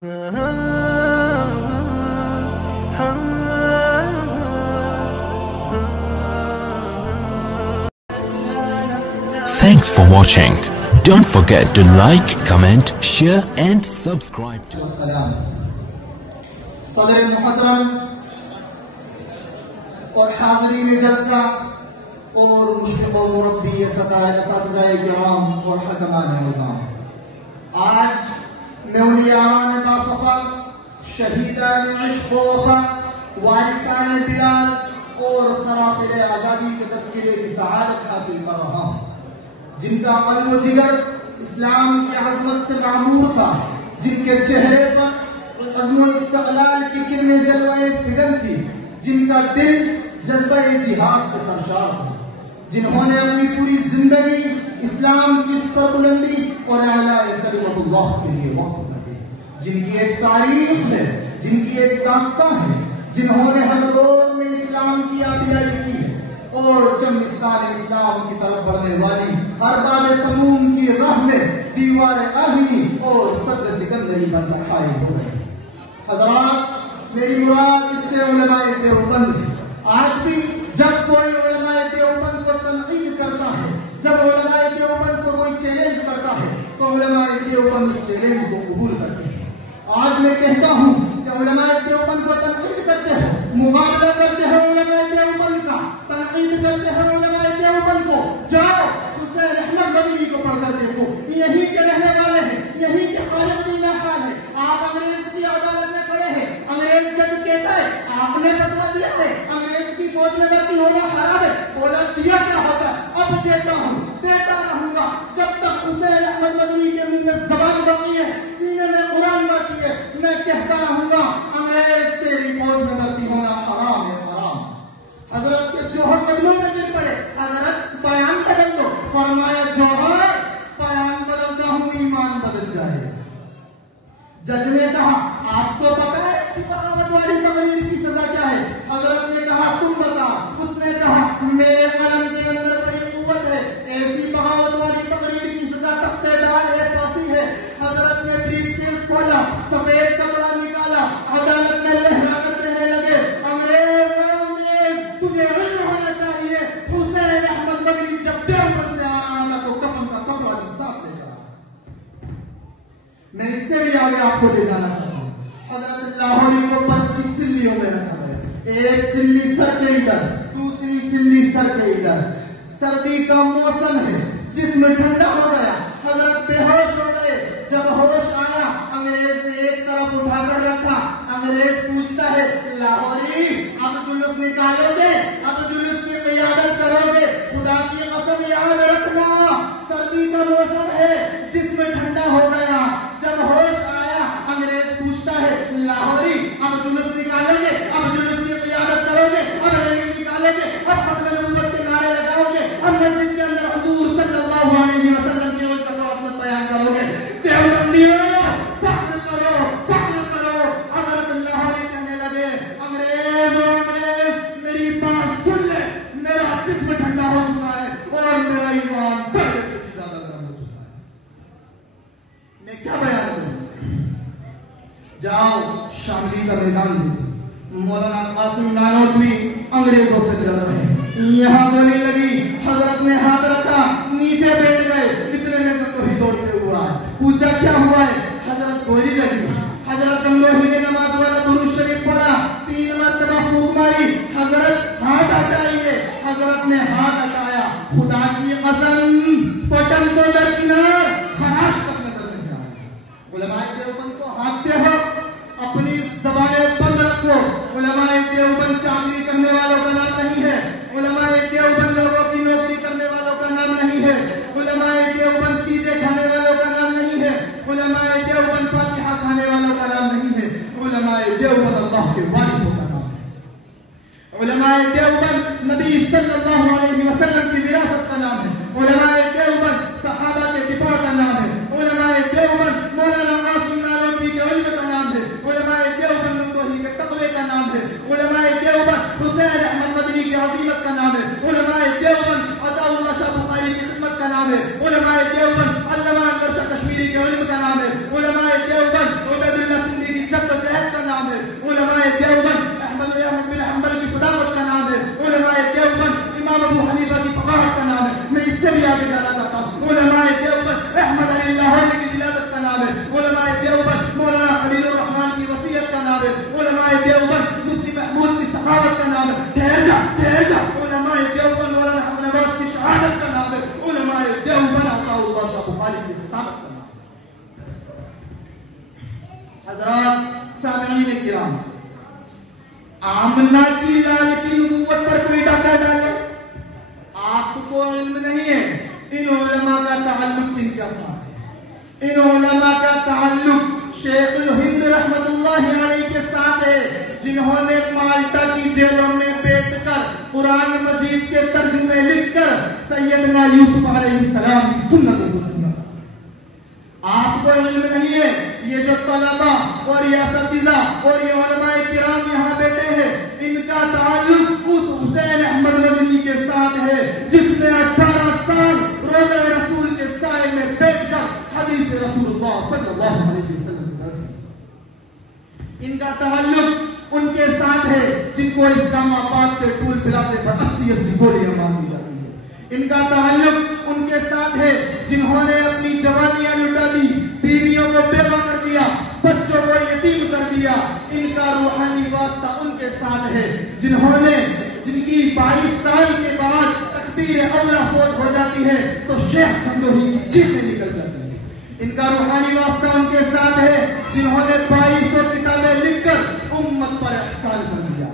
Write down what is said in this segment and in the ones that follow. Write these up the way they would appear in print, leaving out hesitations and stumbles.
Thanks for watching. Don't forget to like, comment, share and subscribe to صدر محترم اور حاضرین جلسہ اور مشفق و مربی اساتذہ کرام اور حکمان نظام، آج میں اولیاءان باصفا، شہیدان عشق و وفا، وارثان بلال اور سرافل آزادی کے تذکرے کی سعادت حاصل کر رہا ہوں، جن کا قلب و جگر اسلام کی عظمت سے معمور تھا، جن کے چہرے پر عزم و استقلال کی کرنیں جلوے فکر تھی، جن کا دل جذبہ جہاد سے سرشار تھا، جنہوں نے اپنی پوری زندگی اسلام کی سربلندی اور اعلیٰ کلمت اللہ کے لیے وقف کر دی، جن کی ایک تاریخ ہے، جن کی ایک داستان ہے، جنہوں نے ہر دور میں اسلام کی آبیائی کی ہے اور چمستان اسلام کی طرف بڑھنے والی ارباب سموم کی راہ میں دیوار آہنی اور صدر سکندری کا تحائل ہو گئے۔ حضرات، میری مراد اس سے علماء دیوبند ہے۔ آج بھی جب کوئی علماء دیوبند کو تنقید کرتا ہے، جب علماء دیوبند کو کوئی چیلنج کرتا ہے تو علماء دیوبند اس چیلنج کو قبول کرتے ہیں۔ آج میں کہتا ہوں کہ علماء دیوبند کو تنقید کرتے ہیں، مقابلہ کرتے ہیں علماء دیوبند کا، تنقید کرتے ہیں علماء دیوبند کو، جاؤ حسین احمد مدنی کو پڑھ کر دیکھو، یہی کے رہنے والے ہیں، یہی کے خالق دین حال ہے۔ آپ انگریز کی عدالت میں کھڑے ہیں، انگریز جج کہتا ہے آپ نے فتویٰ دیا ہے انگریز کی فوج میں بھرتی ہونا حرام ہے، بولا دیا کیا ہوتا ہے، اب دیتا ہوں، دیتا رہوں گا جب تک حسین احمد مدنی کے منہ میں زبان باقی ہے، سینے میں قرآن باقی ہے، میں کہتا رہوں گا انگریز تیری فوج میں بھرتی ہونا حرام ہے، حرام۔ حضرت کے جوہر قدموں میں گر پڑے، حضرت بیان بدل دو، فرمایا جوہر بیان بدلتا ہوں ایمان بدل جائے۔ جج نے کہا آپ کو پتا ہے اس کی بغاوت والی تقریر کی سزا کیا ہے؟ حضرت نے کہا تم بتا۔ اس نے کہا میرے قلم کے اندر بڑی قوت ہے، ایسی بغاوت والی تقریر کی سزا تختے دار ہے، پھانسی ہے۔ حضرت نے بریف کیس کھولا، سفید کپڑا نکالا، عدالت میں لہرا کر کہنے لگے انگریز تجھے علم ہونا چاہیے، حسین احمد مدنی جب دیوبند سے آ رہا تھا تو کفن کا کپڑا بھی ساتھ لے جا رہا۔ میں اس سے بھی آگے آپ کو لے جانا چاہتا ہوں۔ حضرت لاہوری کو برف کی سلیوں میں رکھا ہے، ایک سلی سر کے ادھر، دوسری سلی سر کے ادھر، سردی کا موسم ہے، جسم ٹھنڈا ہو گیا، حضرت بے ہوش ہو گئے۔ جب ہوش آیا انگریز نے ایک طرف اٹھا کر رکھا، انگریز پوچھتا ہے لاہوری اب جلوس نکالو گے، اب جلوس کی قیادت کرو گے؟ خدا کی قسم یاد رکھنا سردی کا موسم ہے، جسم ٹھنڈا ہو گیا۔ جب ہوش آیا انگریز پوچھتا ہے لاہوری اب جلوس نکالو گے، اب جلوس کی قیادت کرو گے، اب ریلی نکالو گے، اب ختم نبوت کے نعرے لگاؤ گے، اب مسجد کے اندر حضور صلی اللہ علیہ وسلم کی عزت و عظمت بیان کرو گے؟ دیوبندیوں فخر کرو، فخر کرو۔ حضرت لاہوری کہنے لگے انگریز میری بات سن لے، میرا جسم ٹھنڈا ہو چکا ہے اور میرا ایمان پہلے سے بھی زیادہ گرم ہو چکا ہے، میں کیا بیان کروں؟ جاؤ شاملی کا میدان دیکھو، مولانا قاسم نانوتوی انگریزوں سے لڑ رہے ہیں، یہاں گولی لگی، حضرت نے ہاتھ رکھا، نیچے بیٹھ گئے، اتنے میں گنگوہی دوڑتے ہوا ہے، پوچھا کیا ہوا ہے؟ حضرت گولی لگی۔ حضرت گنگوہی نے نماز والا درود شریف پڑھا، 3 مرتبہ پھونک ماری، حضرت ہاتھ ہٹائیے، حضرت نے ہاتھ ہٹایا، خدا کی قسم فٹن تو درکنار، خراش تک نظر نہیں آیا۔ علماء دیوبند کو ہانکتے ہو، اپنی زبانیں بند رکھو۔ علماء دیوبند چاندی کرنے والوں کا نام نہیں ہے، علماء دیوبند لوگوں کی نوکری کرنے والوں کا نام نہیں ہے، علماء دیوبند پیزے کھانے والوں کا نام نہیں ہے، علماء دیوبند فاتحہ کھانے والوں کا نام نہیں ہے، علماء دیوبند اللہ کے وارثوں کا نام ہے۔ علماء دیوبند نبی صلی اللہ علیہ وسلم کی وراثت کا نام ہے، علماء دیوبند صحابہ کے دفاع کا نام ہے، علماء دیوبند مولانا قاسم نانوتوی کے علم کا نام ہے، علماء دیوبند گنگوہی کے تقوی کا نام ہے، علماء دیوبند حسین احمد مدنی حضرات سامعین کرام، آمنہ کی لال کی نبوت پر کوئی ڈاکہ ڈالے، آپ کو علم نہیں ہے ان علماء کا تعلق کن کے ساتھ ہے؟ ان علماء کا تعلق شیخ الہند رحمت اللہ علیہ کے ساتھ ہے، جنہوں نے مالٹا کی جیلوں میں بیٹھ کر قرآن مجید کے ترجمے لکھ کر سیدنا یوسف علیہ السلام کی سنت کو سنا۔ آپ کو علم نہیں ہے یہ جو طلبہ اور یہ اساتذہ اور یہ علماء کرام یہاں بیٹھے ہیں، ان کا تعلق اس حسین احمد مدنی کے ساتھ ہے جس نے 18 سال روضہ رسول کے سائے میں بیٹھ کر حدیث رسول اللہ صلی اللہ علیہ وسلم ان کا تعلق ان کے ساتھ ہے جن کو اسلام آباد کے ٹول پلازے پر 80 گولیاں مار دی جاتی ہیں۔ ان کا تعلق ان کے ساتھ ہے جنہوں نے اپنی جوانیاں لٹا دی، بیویوں کو بیوہ کر دیا، بچوں کو یتیم کر دیا۔ ان کا روحانی واسطہ ان کے ساتھ ہے جن کی 22 سال کے بعد تکبیر اولا فوت ہو جاتی ہے تو شیخ کندوہی کی چیخیں نکل جاتی ہیں۔ ان کا روحانی واسطہ ان کے ساتھ ہے جنہوں نے 2200 کتابیں لکھ کر امت پر احسان کر دیا۔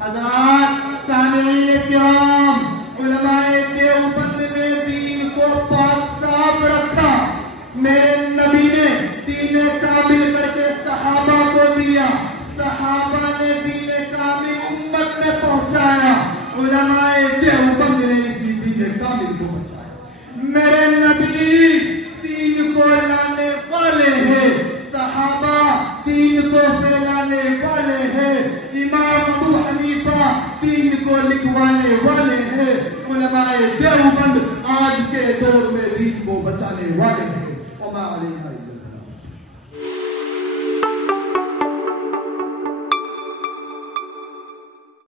حضرات سامعین کرام، علماء دیوبند نے دین کو پاک صاف رکھا۔ میرے نبی نے دین کامل کر کے صحابہ کو دیا، صحابہ نے دین کامل امت میں پہنچایا، علماء دیوبند نے اسی دین کامل کو پہنچایا۔ میرے نبی دین کو لانے والے ہیں، صحابہ دین کو پھیلانے والے ہیں، امام ابو حنیفہ دین کو لکھوانے والے ہیں، علماء دیوبند آج کے دور میں دین کو بچانے والے ہیں۔